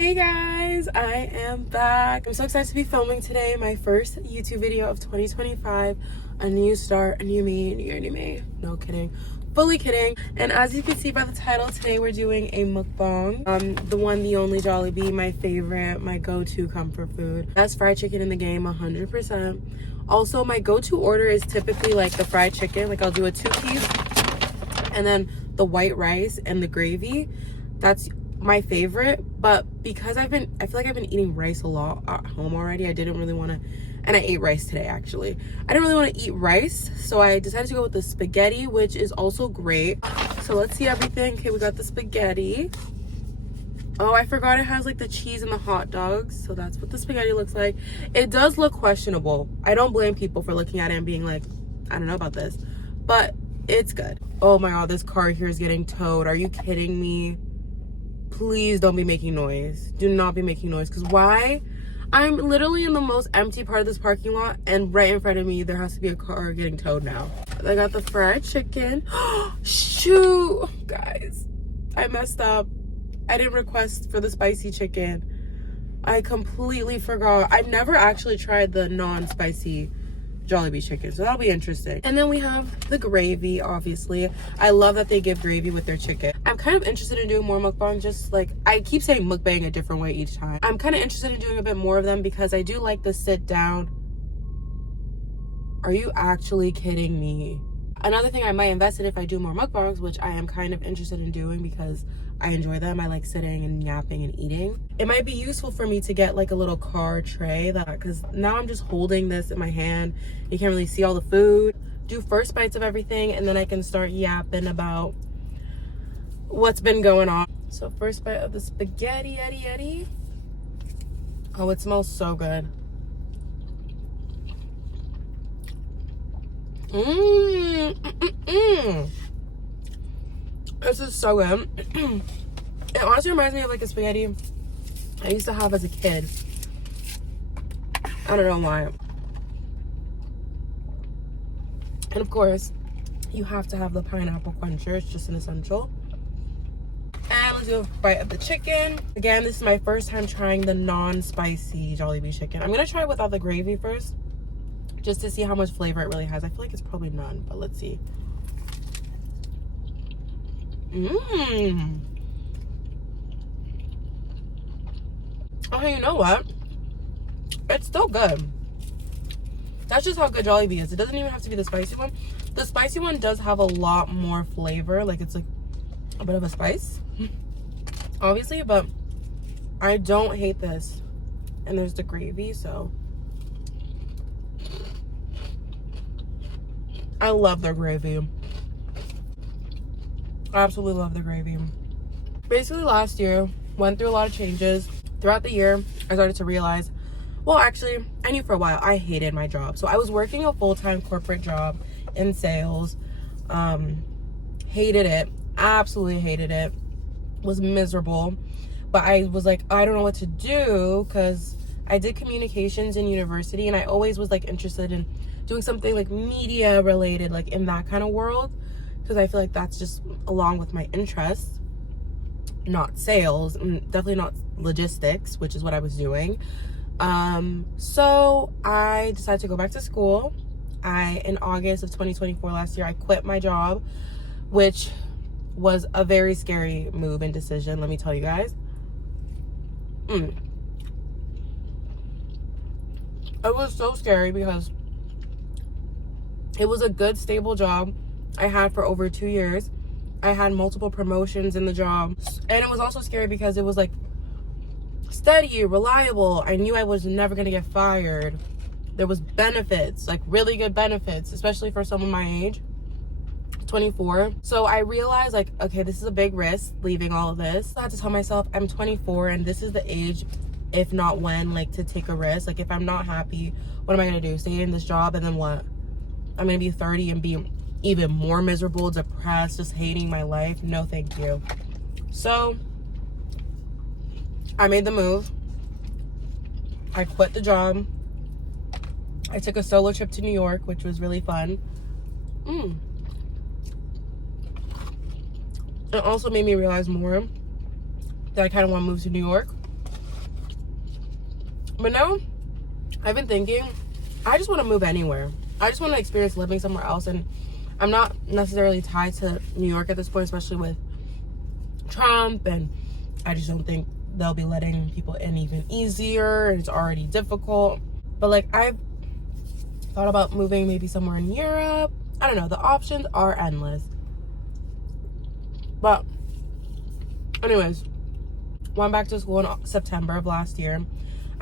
Hey guys, I am back. I'm so excited to be filming today my first YouTube video of 2025. A new start, a new me, new me. No kidding. Fully kidding. And as you can see by the title, today we're doing a mukbang. The one, the only Jollibee, my favorite, my go-to comfort food. Best fried chicken in the game, 100%. Also, my go-to order is typically like the fried chicken. Like I'll do a 2-piece and then the white rice and the gravy. That's my favorite. But because I feel like I've been eating rice a lot at home already, I didn't really want to, and I ate rice today actually. I didn't really want to eat rice, so I decided to go with the spaghetti, which is also great. So let's see everything. Okay, we got the spaghetti. Oh, I forgot it has like the cheese and the hot dogs. So that's what the spaghetti looks like. It does look questionable. I don't blame people for looking at it and being like, I don't know about this, but it's good. Oh my God, this car here is getting towed. Are you kidding me? Please don't be making noise. Do not be making noise. Because why? I'm literally in the most empty part of this parking lot, and right in front of me there has to be a car getting towed now. I got the fried chicken. Shoot, guys, I messed up. I didn't request for the spicy chicken. I completely forgot. I've never actually tried the non-spicy Jollibee chicken, so that'll be interesting. And then we have the gravy, obviously. I love that they give gravy with their chicken. I'm kind of interested in doing more mukbang, just like, I keep saying mukbang a different way each time. I'm kind of interested in doing a bit more of them because I do like the sit down. Are you actually kidding me? Another thing I might invest in if I do more mukbangs, which I am kind of interested in doing because I enjoy them. I like sitting and yapping and eating. It might be useful for me to get like a little car tray, because now I'm just holding this in my hand. You can't really see all the food. Do first bites of everything and then I can start yapping about what's been going on. So first bite of the spaghetti, Eddie. Oh, it smells so good. This is so good. It honestly reminds me of like a spaghetti I used to have as a kid. I don't know why. And of course, you have to have the pineapple quencher. It's just an essential. And let's do a bite of the chicken. Again, this is my first time trying the non-spicy Jollibee chicken. I'm gonna try it without the gravy first, just to see how much flavor it really has. I feel like it's probably none, but let's see. Okay, you know what? It's still good. That's just how good Jollibee is. It doesn't even have to be the spicy one. The spicy one does have a lot more flavor. Like, it's like a bit of a spice, obviously, but I don't hate this. And there's the gravy, so I love their gravy. I absolutely love the gravy. Basically, last year went through a lot of changes. Throughout the year, I started to realize, well, actually, I knew for a while I hated my job. So I was working a full-time corporate job in sales. Hated it. Absolutely hated it. Was miserable. But I was like, I don't know what to do, because I did communications in university and I always was like interested in doing something like media related, like in that kind of world, because I feel like that's just along with my interests. Not sales, definitely not logistics, which is what I was doing. So I decided to go back to school. In August of 2024, last year, I quit my job, which was a very scary move and decision, let me tell you guys. It was so scary because it was a good, stable job I had for over 2 years. I had multiple promotions in the job. And it was also scary because it was like steady, reliable. I knew I was never going to get fired. There was benefits, like really good benefits, especially for someone my age, 24. So I realized like, okay, this is a big risk leaving all of this. I had to tell myself I'm 24 and this is the age, if not when, like to take a risk. Like if I'm not happy, what am I going to do? Stay in this job and then what? I'm going to be 30 and be even more miserable, depressed, just hating my life. No, thank you. So I made the move. I quit the job. I took a solo trip to New York, which was really fun. It also made me realize more that I kind of want to move to New York. But now I've been thinking, I just want to move anywhere. I just want to experience living somewhere else. And I'm not necessarily tied to New York at this point, especially with Trump. And I just don't think they'll be letting people in even easier. It's already difficult. But like, I've thought about moving maybe somewhere in Europe. I don't know. The options are endless. But anyways, went back to school in September of last year.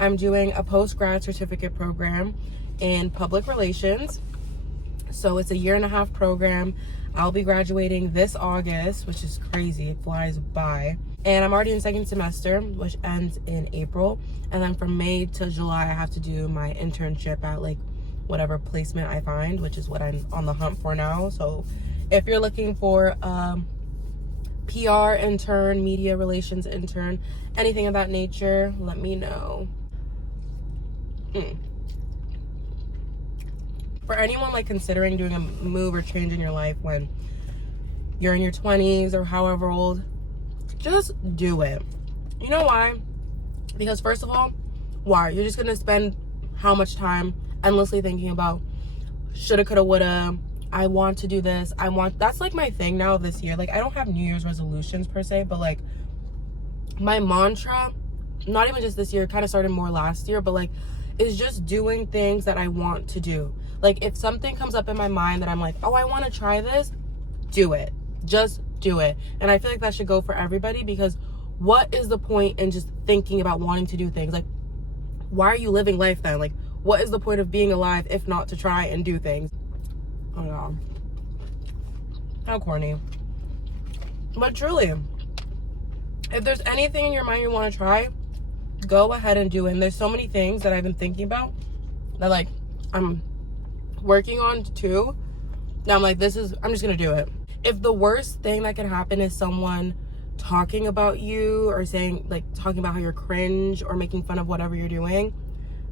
I'm doing a post-grad certificate program in public relations. So it's a 1.5-year program. I'll be graduating this August, which is crazy. It flies by. And I'm already in second semester, which ends in April. And then from May to July, I have to do my internship at like whatever placement I find, which is what I'm on the hunt for now. So if you're looking for PR intern, media relations intern, anything of that nature, let me know. For anyone like considering doing a move or change in your life when you're in your 20s or however old, just do it. You know why? Because first of all, why? You're just gonna spend how much time endlessly thinking about shoulda, coulda, woulda. I want to do this. That's like my thing now this year. Like, I don't have New Year's resolutions per se, but like my mantra, not even just this year, kind of started more last year, but like, is just doing things that I want to do. Like, if something comes up in my mind that I'm like, oh, I want to try this, do it. Just do it. And I feel like that should go for everybody, because what is the point in just thinking about wanting to do things? Like, why are you living life then? Like, what is the point of being alive if not to try and do things? Oh no, how corny. But truly, if there's anything in your mind you want to try, go ahead and do it. And there's so many things that I've been thinking about that like I'm working on too. Now I'm like, I'm just gonna do it. If the worst thing that can happen is someone talking about you or saying, like, talking about how you're cringe or making fun of whatever you're doing,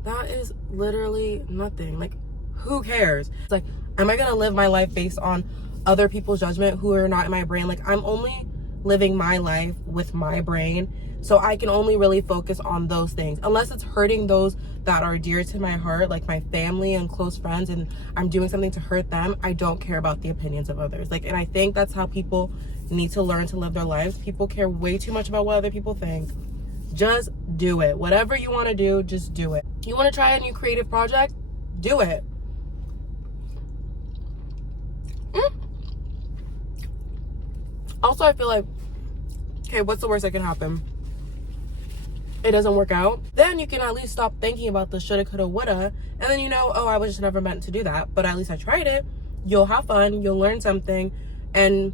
that is literally nothing. Like, who cares? It's like, am I gonna live my life based on other people's judgment who are not in my brain? Like, I'm only living my life with my brain, so I can only really focus on those things, unless it's hurting those that are dear to my heart, like my family and close friends, and I'm doing something to hurt them. I don't care about the opinions of others. Like, and I think that's how people need to learn to live their lives. People care way too much about what other people think. Just do it. Whatever you want to do, just do it. You want to try a new creative project? Do it. Also, I feel like, okay, what's the worst that can happen? It doesn't work out. Then you can at least stop thinking about the shoulda, coulda, woulda, and then you know, oh, I was just never meant to do that, but at least I tried it. You'll have fun, you'll learn something, and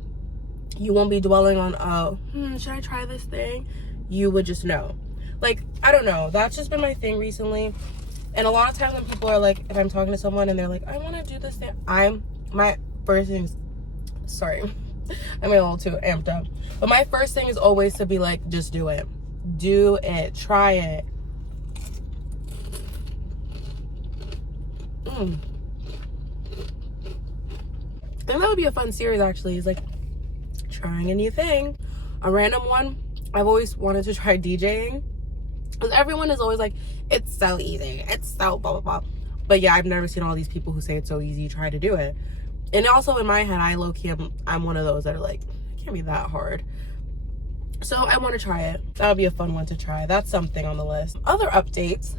you won't be dwelling on, oh, should I try this thing? You would just know. Like, I don't know, that's just been my thing recently. And a lot of times when people are like, if I'm talking to someone and they're like, I want to do this thing, my first thing is, sorry, I'm a little too amped up, but my first thing is always to be like, just do it. Do it. Try it. And that would be a fun series, actually. It's like trying a new thing. A random one, I've always wanted to try DJing, because everyone is always like, it's so easy, it's so blah blah blah. But yeah, I've never seen all these people who say it's so easy try to do it. And also in my head, I low-key I'm one of those that are like, it can't be that hard. So I want to try it. That would be a fun one to try. That's something on the list. Other updates.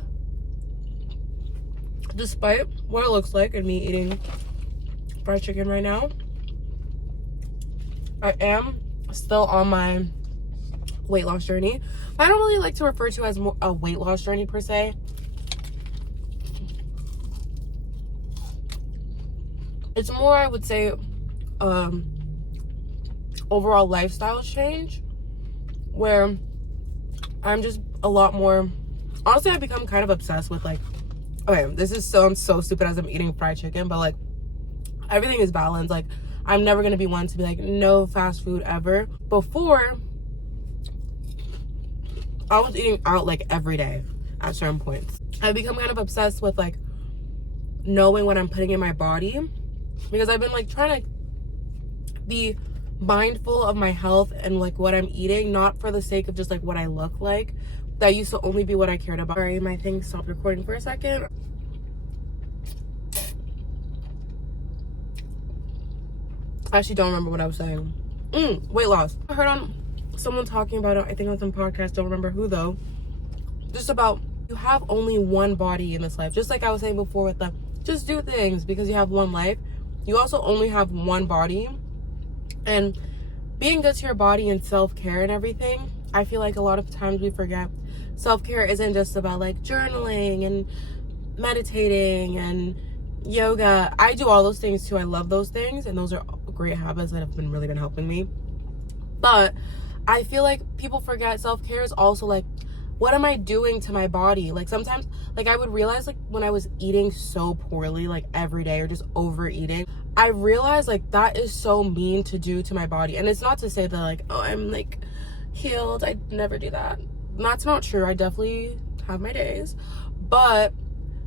Despite what it looks like and me eating fried chicken right now, I am still on my weight loss journey. I don't really like to refer to it as a weight loss journey per se. It's more, I would say, overall lifestyle change, where I'm just a lot more, honestly, I've become kind of obsessed with, like, okay, this sounds so stupid as I'm eating fried chicken, but like, everything is balanced. Like, I'm never gonna be one to be like, no fast food ever. Before, I was eating out like every day at certain points. I've become kind of obsessed with like knowing what I'm putting in my body, because I've been like trying to be mindful of my health and like what I'm eating, not for the sake of just like what I look like. that used to only be what I cared about. Sorry, my thing stopped recording for a second. I actually don't remember what I was saying. Weight loss. I heard on someone talking about it, I think on some podcast, don't remember who though, just about you have only one body in this life. Just like I was saying before with the just do things because you have one life. You also only have one body, and being good to your body and self-care and everything, I feel like a lot of times we forget self-care isn't just about like journaling and meditating and yoga. I do all those things too. I love those things, and those are great habits that have really been helping me. But I feel like people forget self-care is also like, what am I doing to my body? Like sometimes, like I would realize like when I was eating so poorly, like every day or just overeating, I realized like that is so mean to do to my body. And it's not to say that like, oh, I'm like healed. I never do that. That's not true. I definitely have my days. But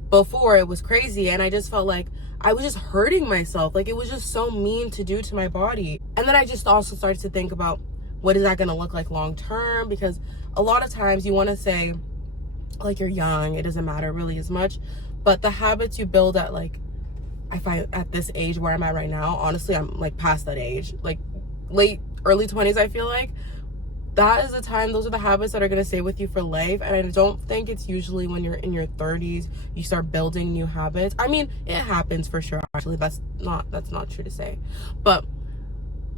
before it was crazy, and I just felt like I was just hurting myself. Like it was just so mean to do to my body. And then I just also started to think about what is that going to look like long term, because a lot of times you want to say like you're young, it doesn't matter really as much, but the habits you build at like, I find at this age where I'm at right now, honestly I'm like past that age, like early 20s, I feel like that is the time, those are the habits that are going to stay with you for life. And I don't think it's usually when you're in your 30s you start building new habits. I mean, it happens for sure, actually. That's not true to say, but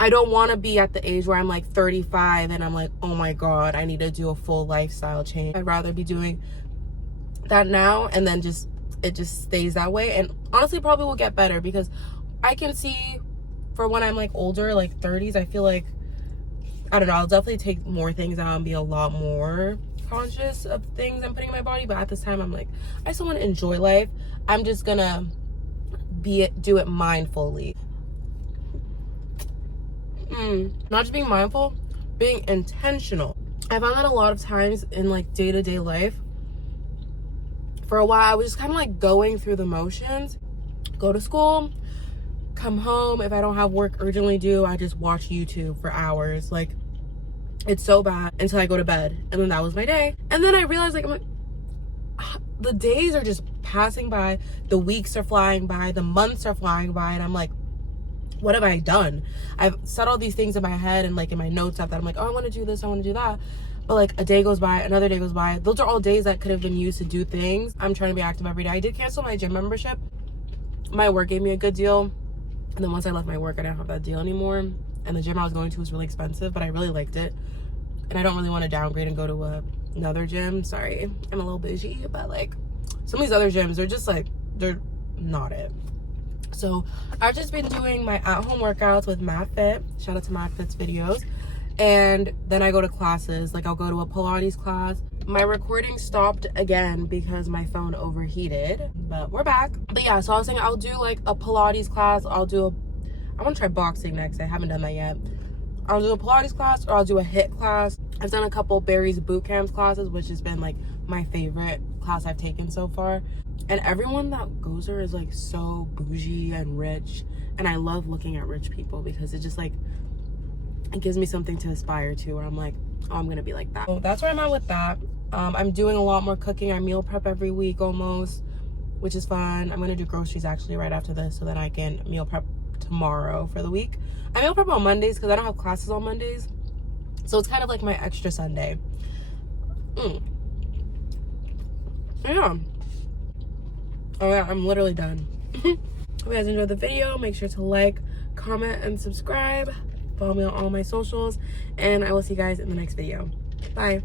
I don't want to be at the age where I'm like 35 and I'm like, oh my god, I need to do a full lifestyle change. I'd rather be doing that now, and then it just stays that way. And honestly probably will get better, because I can see for when I'm like older, like 30s, I feel like, I don't know, I'll definitely take more things out and be a lot more conscious of things I'm putting in my body. But at this time I'm like, I still want to enjoy life. I'm just gonna do it mindfully. Not just being mindful, being intentional. I found that a lot of times in like day-to-day life, for a while I was just kind of like going through the motions. Go to school, come home, if I don't have work urgently due, I just watch YouTube for hours. Like it's so bad, until I go to bed, and then that was my day. And then I realized like, I'm like, the days are just passing by, the weeks are flying by, the months are flying by, and I'm like, what have I done? I've said all these things in my head and like in my notes app that I'm like, oh, I want to do this, I want to do that. But like a day goes by, another day goes by. Those are all days that could have been used to do things. I'm trying to be active every day. I did cancel my gym membership. My work gave me a good deal. And then once I left my work, I didn't have that deal anymore. And the gym I was going to was really expensive, but I really liked it. And I don't really want to downgrade and go to another gym. Sorry, I'm a little bougie, but like some of these other gyms, they're just like, they're not it. So I've just been doing my at-home workouts with MadFit. Shout out to MadFit's videos. And then I go to classes. Like I'll go to a Pilates class. My recording stopped again because my phone overheated, but we're back. But yeah, so I was saying I'll do like a Pilates class. I want to try boxing next. I haven't done that yet. I'll do a Pilates class, or I'll do a HIIT class. I've done a couple Barry's boot camps classes, which has been like my favorite class I've taken so far. And everyone that goes there is like so bougie and rich. And I love looking at rich people, because it just like, it gives me something to aspire to, where I'm like, oh, I'm gonna be like that. So that's where I'm at with that. I'm doing a lot more cooking. I meal prep every week almost, which is fun. I'm gonna do groceries actually right after this, so that I can meal prep tomorrow for the week. I meal prep on Mondays because I don't have classes on Mondays, so it's kind of like my extra Sunday. Yeah. Oh yeah, I'm literally done. Hope you guys enjoyed the video. Make sure to like, comment, and subscribe. Follow me on all my socials, and I will see you guys in the next video. Bye.